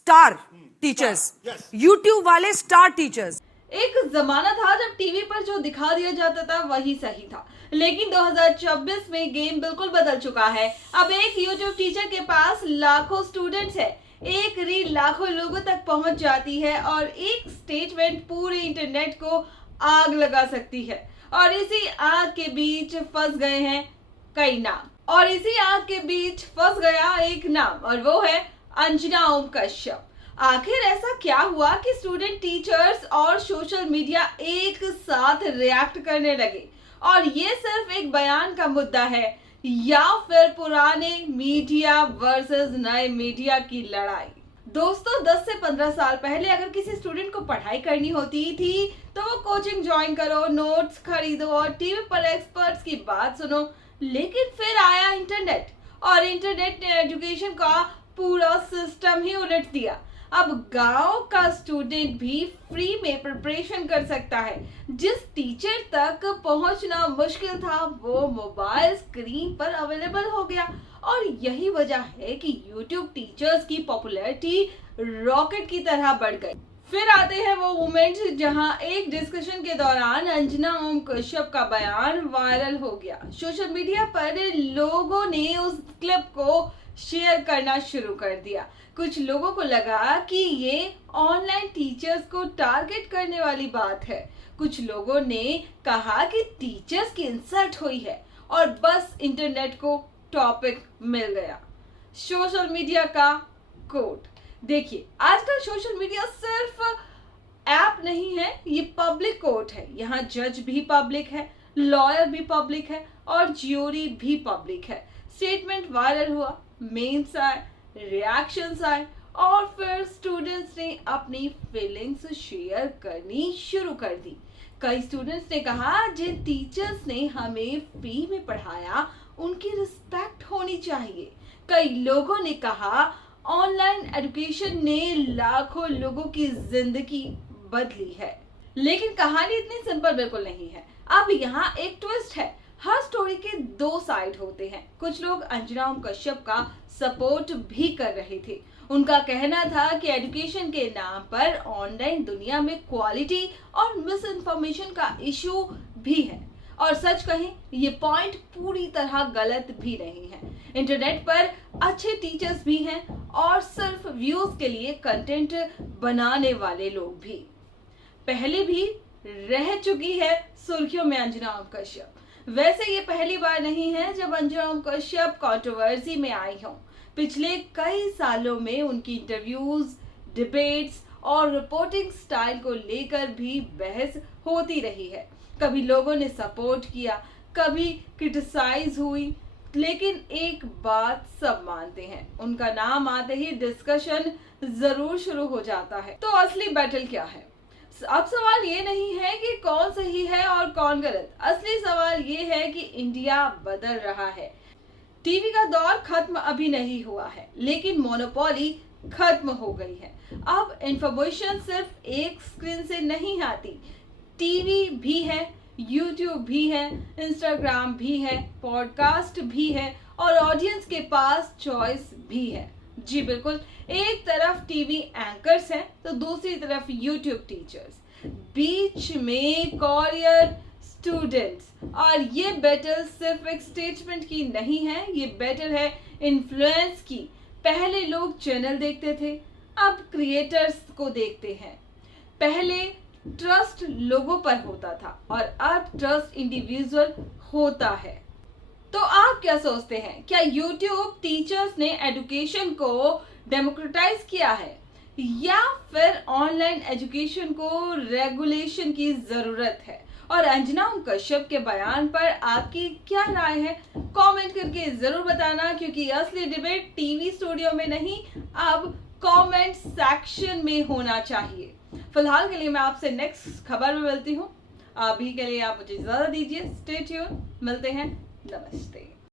Star teachers, YouTube वाले star teachers. एक जमाना था जब टीवी पर जो दिखा दिया जाता था वही सही था, लेकिन 2026 में गेम बिल्कुल बदल चुका है। अब एक यूट्यूब टीचर के पास लाखों स्टूडेंट्स है, एक रील लाखों लोगों तक पहुंच जाती है और एक स्टेटमेंट पूरे इंटरनेट को आग लगा सकती है। और इसी आग के बीच फंस गए हैं कई नाम, और इसी आग के बीच फंस गया एक नाम, और वो है अंजना ओम कश्यप। आखिर ऐसा क्या हुआ कि स्टूडेंट, टीचर्स और सोशल मीडिया एक साथ रिएक्ट करने लगे? और ये सिर्फ एक बयान का मुद्दा है या फिर पुराने मीडिया वर्सेस नए मीडिया की लड़ाई? दोस्तों, 10 से 15 साल पहले अगर किसी स्टूडेंट को पढ़ाई करनी होती थी तो वो कोचिंग ज्वाइन करो, नोट्स खरीदो और टीवी पर एक्सपर्ट्स की बात सुनो। लेकिन फिर आया इंटरनेट, और इंटरनेट ने एजुकेशन का पूरा सिस्टम ही उलट दिया। अब गांव का स्टूडेंट भी फ्री में प्रिपरेशन कर सकता है। जिस टीचर तक पहुंचना मुश्किल था वो मोबाइल स्क्रीन पर अवेलेबल हो गया, और यही वजह है कि YouTube टीचर्स की पॉपुलैरिटी रॉकेट की तरह बढ़ गई। फिर आते हैं वो मोमेंट्स जहां एक डिस्कशन के दौरान अंजना ओम कश्यप का बयान वायरल हो गया। सोशल मीडिया पर लोगों ने उस क्लिप को शेयर करना शुरू कर दिया। कुछ लोगों को लगा कि ये ऑनलाइन टीचर्स को टारगेट करने वाली बात है। कुछ लोगों ने कहा कि टीचर्स की इंसल्ट हुई है, और बस इंटरनेट को टॉपिक मिल गया। सोशल मीडिया का कोड देखिए, आजकल सोशल मीडिया सिर्फ ऐप नहीं है, ये पब्लिक कोर्ट है। यहाँ जज भी पब्लिक है, लॉयर भी पब्लिक है और ज्यूरी भी पब्लिक है। स्टेटमेंट वायरल हुआ, मेम्स आए, रिएक्शंस आए, और फिर स्टूडेंट्स ने अपनी फीलिंग्स शेयर करनी शुरू कर दी। कई स्टूडेंट्स ने कहा, जिन टीचर्स ने हमें फ्री में पढ़ाया उनकी रिस्पेक्ट होनी चाहिए। कई लोगों ने कहा, ऑनलाइन एजुकेशन ने लाखों लोगों की जिंदगी बदली है। लेकिन कहानी इतनी सिंपल बिल्कुल नहीं है। अब यहाँ एक ट्विस्ट है। हर स्टोरी के दो साइड होते हैं। कुछ लोग अंजना ओम कश्यप का सपोर्ट भी कर रहे थे। उनका कहना था कि एजुकेशन के नाम पर ऑनलाइन दुनिया में क्वालिटी और मिस इन्फॉर्मेशन का इशू भी है। और सच कहें, ये पॉइंट पूरी तरह गलत भी नहीं है। इंटरनेट पर अच्छे टीचर्स भी हैं और सिर्फ व्यूज के लिए कंटेंट बनाने वाले लोग भी। पहले भी रह चुकी है सुर्खियों में अंजना ओम कश्यप। वैसे ये पहली बार नहीं है जब अंजना ओम कश्यप कंट्रोवर्सी में आई हों। पिछले कई सालों में उनकी इंटरव्यूज, डिबेट्स और रिपोर्टिंग स्टाइल को लेकर भी बहस होती रही है। कभी लोगों ने सपोर्ट किया, कभी क्रिटिसाइज हुई, लेकिन एक बात सब मानते हैं, उनका नाम आते ही डिस्कशन जरूर शुरू हो जाता है। तो असली बैटल क्या है? अब सवाल ये नहीं है कि कौन सही है और कौन गलत। असली सवाल ये है कि इंडिया बदल रहा है। टीवी का दौर खत्म अभी नहीं हुआ है, लेकिन मोनोपोली खत्म हो गई है। अब इंफॉर्मेशन सिर्फ एक स्क्रीन से नहीं आती। टीवी भी है, यूट्यूब भी है, इंस्टाग्राम भी है, पॉडकास्ट भी है, और ऑडियंस के पास चॉइस भी है। जी बिल्कुल, एक तरफ टीवी एंकर्स हैं तो दूसरी तरफ यूट्यूब टीचर्स, बीच में कॉरियर स्टूडेंट्स। और ये बैटल सिर्फ एक स्टेटमेंट की नहीं है, ये बैटल है इन्फ्लुएंस की। पहले लोग चैनल देखते थे, अब क्रिएटर्स को देखते हैं। पहले ट्रस्ट लोगों पर होता था और अब ट्रस्ट इंडिविजुअल होता है। तो आप क्या सोचते हैं? क्या यूट्यूब टीचर्स ने एजुकेशन को डेमोक्रेटाइज किया है, या फिर ऑनलाइन एजुकेशन को रेगुलेशन की जरूरत है? और अंजना ओम कश्यप के बयान पर आपकी क्या राय है? कमेंट करके जरूर बताना, क्योंकि असली डिबेट टीवी स्टूडियो में नहीं, अब कमेंट सेक्शन में होना चाहिए। फिलहाल के लिए मैं आपसे नेक्स्ट खबर में मिलती हूँ। अभी के लिए आप मुझे इजाजत दीजिए। स्टे ट्यून, मिलते हैं। नमस्ते।